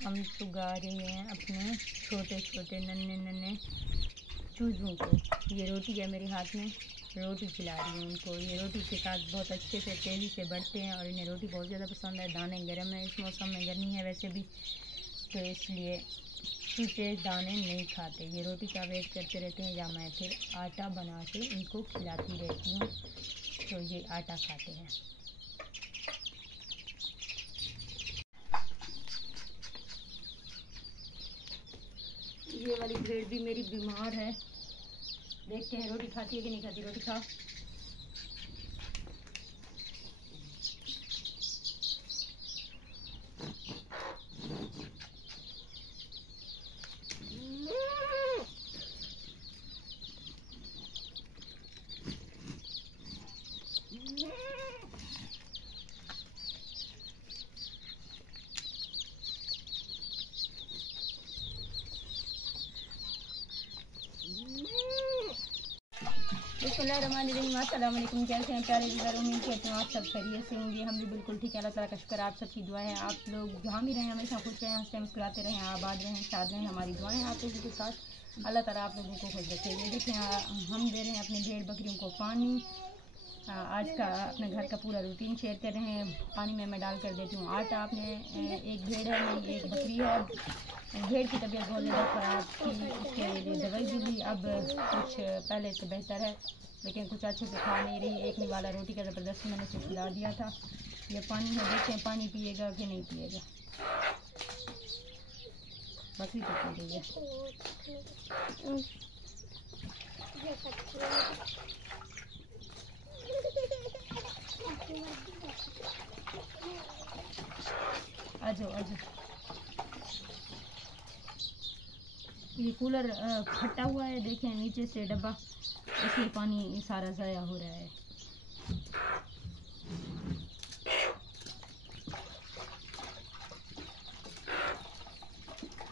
हम सुगा रहे हैं अपने छोटे छोटे नन्हे नन्हे चूज़ों को। ये रोटी है मेरे हाथ में, रोटी खिला रही हूँ उनको। ये रोटी के साथ बहुत अच्छे से तेज़ी से बढ़ते हैं और इन्हें रोटी बहुत ज़्यादा पसंद है। दाने गर्म है, इस मौसम में गर्मी है वैसे भी, तो इसलिए चूचे दाने नहीं खाते। ये रोटी का वेट करते रहते हैं या मैं फिर आटा बना के इनको खिलाती रहती हूँ, तो ये आटा खाते हैं। ये वाली भेड़ भी मेरी बीमार है, देखते हैं रोटी खाती है कि नहीं खाती। रोटी खा। अस्सलाम वालेकुम, कैसे हैं प्यारे व्यूअर। उम्मीद करते हैं आप सब खैरियत से होंगे। हम भी बिल्कुल ठीक है। अल्लाह ताला का शुक्र, आप सबकी दुआ है। आप लोग जहाँ भी रहें हमेशा खुश रहें, हंसते मुस्कुराते रहें, आबाद रहें, शाद रहें। हमारी दुआएं आप लोगों के साथ। अल्लाह ताला आप लोगों को खुश रखे। ये देखें, हम दे रहे हैं अपने भेड़ बकरियों को पानी। आज का अपने घर का पूरा रूटीन शेयर कर रहे हैं। पानी में मैं डाल कर देती हूँ आटा। आपने एक भेड़ है, मेरी एक बकरी है। भेड़ की तबीयत बहुत ज़्यादा ख़राब थी, उसके लिए दवाई भी ली, अब कुछ पहले से बेहतर है, लेकिन कुछ अच्छे से खा नहीं रही। एक निवाला रोटी का ज़बरदस्ती मैंने उसे खिला दिया था। ये पानी है, देखें पानी पिएगा कि नहीं पिएगा। बकरी तो पी रही है। आजो आजो। ये कूलर फटा हुआ है, देखें नीचे से डब्बा, इसलिए पानी सारा ज़ाया हो रहा है।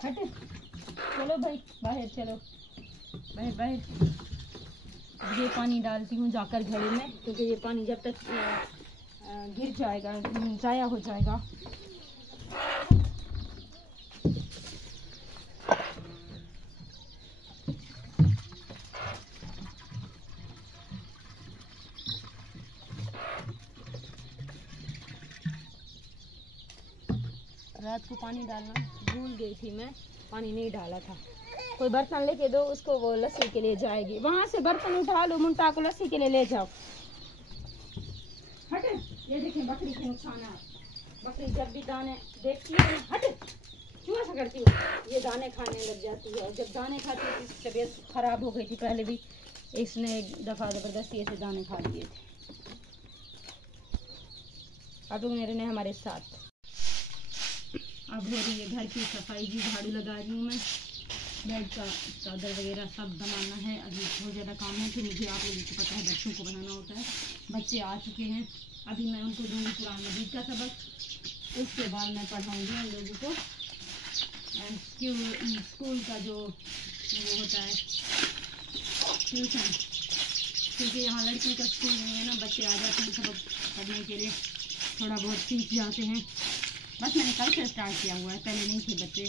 हट, चलो भाई बाहर, चलो बाहर बाहर। ये पानी डालती हूँ जाकर घड़े में, क्योंकि ये पानी जब तक गिर जाएगा ज़ाया हो जाएगा। रात को पानी डालना भूल गई थी मैं, पानी नहीं डाला था। कोई बर्तन लेके दो उसको, वो लस्सी के लिए जाएगी। वहाँ से बर्तन उठा लो, मुंटा को लस्सी के लिए ले जाओ। हट, ये देखें बकरी के नुकसान है। बकरी जब भी दाने देखती है, हट क्यों ऐसा करती हो, ये दाने खाने लग जाती है। और जब दाने खाती है, इसकी तबीयत खराब हो गई थी पहले भी, इसने एक दफ़ा ज़बरदस्ती ऐसे दाने खा लिए थे। अब लोग मेरे ने हमारे साथ। अब हो रही है घर की सफाई जी, झाड़ू लगा रही हूँ मैं। बेड का चादर वगैरह सब बनाना है। अभी बहुत ज़्यादा काम है, फिर मुझे आप लोगों को पता है बच्चों को बनाना होता है। बच्चे आ चुके हैं, अभी मैं उनको दूँगी कुरान मजीद का सबक, उसके बाद मैं पढ़ाऊँगी उन लोगों को स्कूल का जो वो होता है ट्यूशन, क्योंकि यहाँ लड़कियों का स्कूल नहीं है ना। बच्चे आ जाते हैं सबक पढ़ने के लिए, थोड़ा बहुत सीख जाते हैं। बस मैंने कल से स्टार्ट किया हुआ है, पहले नहीं थे बच्चे।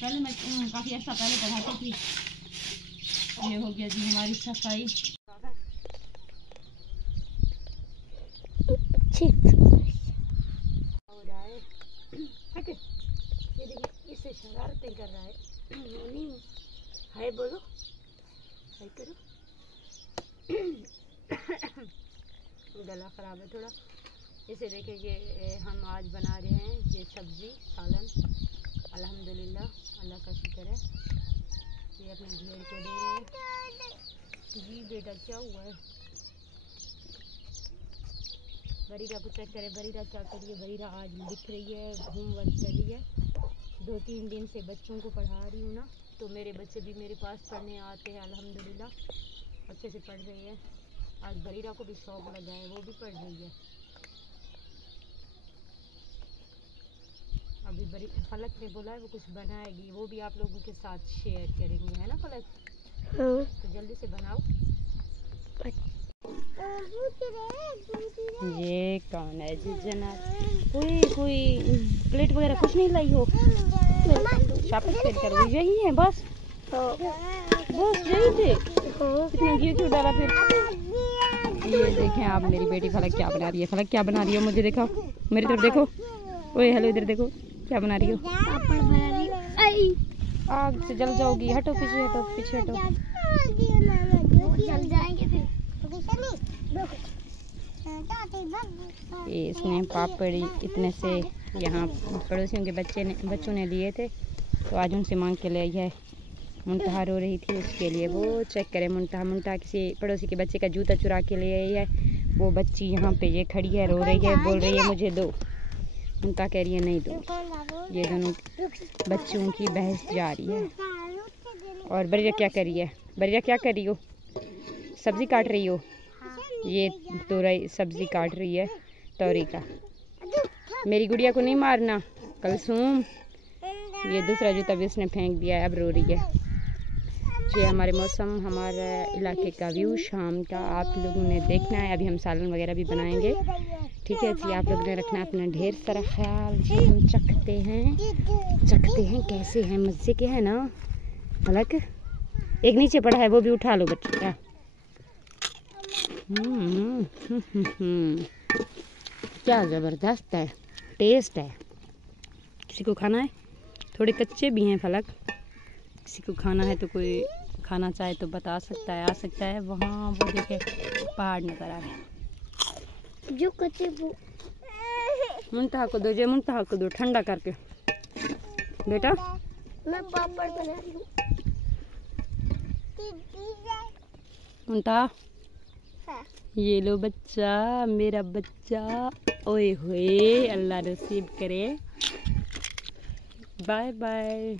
पहले मैं काफ़ी अर्सा पहले पढ़ाती थी। ये हो गया जी हमारी सफाई। हो रहा है, ये देखिए इससे शरारतें कर रहा है। नहीं हाय बोलो, हाय करो। गला ख़राब है थोड़ा। इसे देखिए, ये हम आज बना रहे हैं ये सब्ज़ी सालन। अल्हम्दुलिल्लाह, अल्लाह का शुक्र है। ये अपने भेड़ को दे रहे हैं। जी बेटा क्या हुआ है? बरीरा को चेक करें, बरीरा क्या कर रही है। बरीरा आज दिख रही है, होमवर्क कर रही है। 2-3 दिन से बच्चों को पढ़ा रही हूँ ना, तो मेरे बच्चे भी मेरे पास पढ़ने आते हैं। अल्हम्दुलिल्लाह अच्छे से पढ़ रही है। आज बरीरा को भी शौक लगा है, वो भी पढ़ रही है। अभी फलक ने बोला है वो कुछ बनाएगी, वो भी आप लोगों के साथ शेयर करेंगे, है ना फलक? हाँ। तो जल्दी से बनाओ। ये कौन है जी जनाब? कोई प्लेट वगैरह कुछ नहीं लाई हो? शापिंग सेल करो, यही है बस। बस यही थे। कितना घी क्यों डाला फिर? ये देखें आप, मेरी बेटी फलक क्या बना रही है। फलक क्या बना रही हो? मुझे देखो, मेरी तरफ देखो। ओए हेलो, इधर देखो क्या बना रही हो। आग से जल जाओगी। हटो पीछे, हटो पीछे हटो। जल जाएंगे फिर। इसने पापड़ी इतने से यहाँ पड़ोसियों के बच्चों ने लिए थे, तो आज उनसे मांग के ले आई है। मुंतहा रो रही थी उसके लिए। वो चेक करें, मुंतहा किसी पड़ोसी के बच्चे का जूता चुरा के ले आई है। वो बच्ची यहाँ पे ये खड़ी है, रो रही है, बोल रही है मुझे दो। मुंतहा कह रही है नहीं दो। ये दोनों बच्चों की बहस जारी है। और बरिया क्या कर रही है? बरिया क्या कर रही हो? सब्जी काट रही हो? ये तोरई सब्जी काट रही है, तोरी का। मेरी गुड़िया को नहीं मारना कलसूम। ये दूसरा जूता भी उसने फेंक दिया है, अब रो रही है। ये हमारे मौसम, हमारे इलाके का व्यू शाम का आप लोगों ने देखना है। अभी हम सालन वगैरह भी बनाएंगे, ठीक है जी। आप लोगों ने रखना अपना ढेर सारा ख्याल। जी हम चखते हैं कैसे हैं, मज़े के है ना। फलक एक नीचे पड़ा है, वो भी उठा लो बच्चा। क्या ज़बरदस्त है, टेस्ट है। किसी को खाना है? थोड़े कच्चे भी हैं फलक। किसी को खाना है तो कोई खाना चाहे तो बता सकता है, आ सकता है। वहाँ वो देखे पहाड़ नजर आ रहे जो कच्चे वो मुंतहा को दो, जो मुंतहा को दो ठंडा करके। बेटा मैं पापड़ बना रही हूँ। मुंतहा ये लो बच्चा, मेरा बच्चा। ओए होए, अल्लाह नसीब करे। Bye bye.